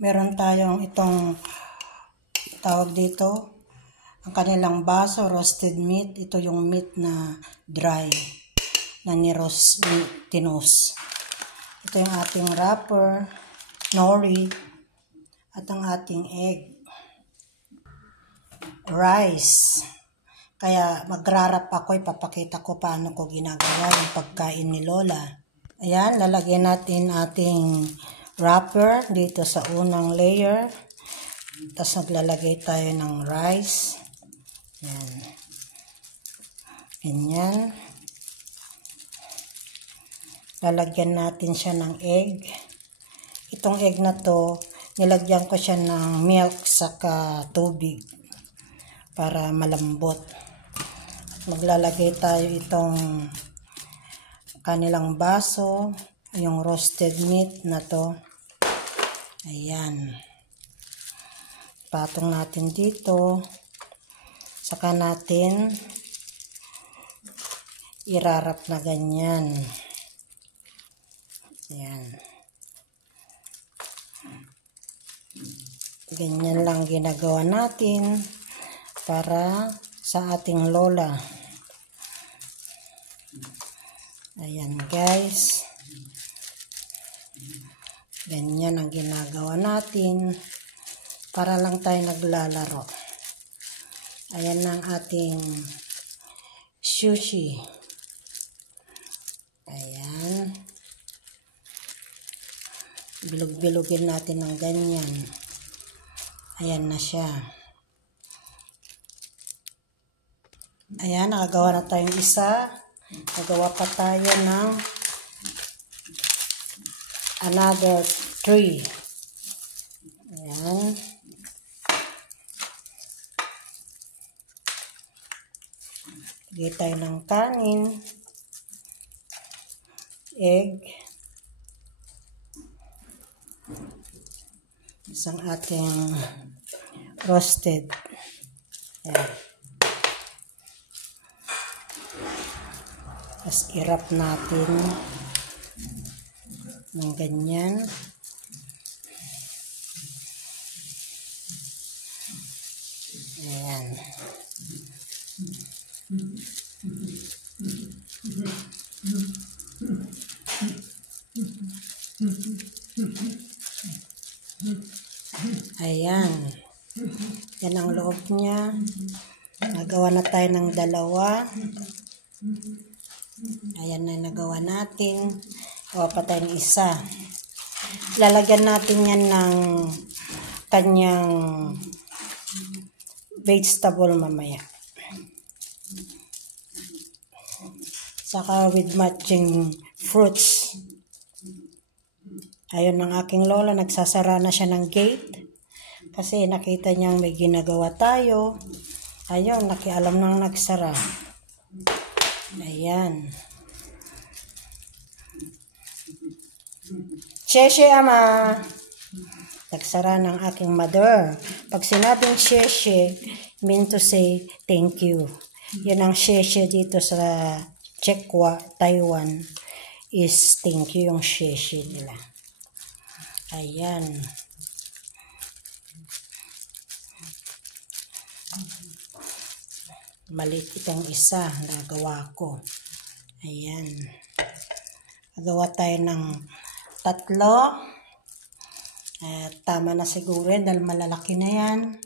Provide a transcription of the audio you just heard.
Meron tayong itong tawag dito, ang kanilang baso, roasted meat. Ito yung meat na dry, na ni-roast, tinose. Ito yung ating wrapper, nori, at ang ating egg. Rice. Kaya magrarap ako, ipapakita ko paano ko ginagawa yung pagkain ni Lola. Ayan, lalagyan natin ating wrapper dito sa unang layer. Tapos naglalagay tayo ng rice. Ayan. Ganyan. Lalagyan natin siya ng egg. Itong egg na to, nilagyan ko siya ng milk saka tubig para malambot. Maglalagay tayo itong kanilang baso, yung roasted meat na to. Ayan. Patong natin dito. Saka natin irarap na ganyan. Ayan. Ganyan lang ginagawa natin para sa ating Lola. Ayan guys. Ganyan ang ginagawa natin para lang tayo naglalaro. Ayan ang ating sushi. Ayan. Bilog-bilogin natin ng ganyan. Ayan na siya. Ayan, nakagawa na tayong isa. Nagawa pa tayo ng another 3. Ayan. Lagay tayo ng kanin, egg, isang ating roasted. Ayan. Tapos i-wrap natin ng ganyan. Ayan. Ayan. Yan ang loob niya. Nagawa na tayo ng 2. Ayan na nagawa natin. Gawa pa tayo ng isa. Lalagyan natin yan ng kanyang vegetable mamaya. Saka with matching fruits. Ayun ang aking Lola. Nagsasara na siya ng gate. Kasi nakita niyang may ginagawa tayo. Ayun, nakialam nang nagsara. Ayan. Sheshe ama. Nagsara ng aking mother. Pag sinabing sheshe, mean to say thank you. Yun ang sheshe dito sa Chekwa, Taiwan, is thank you yung sheshe nila. Ayan. Maliit itong isa na gawa ko. Ayan. Nagawa tayo ng 3. Tama na siguro dahil malalaki na yan.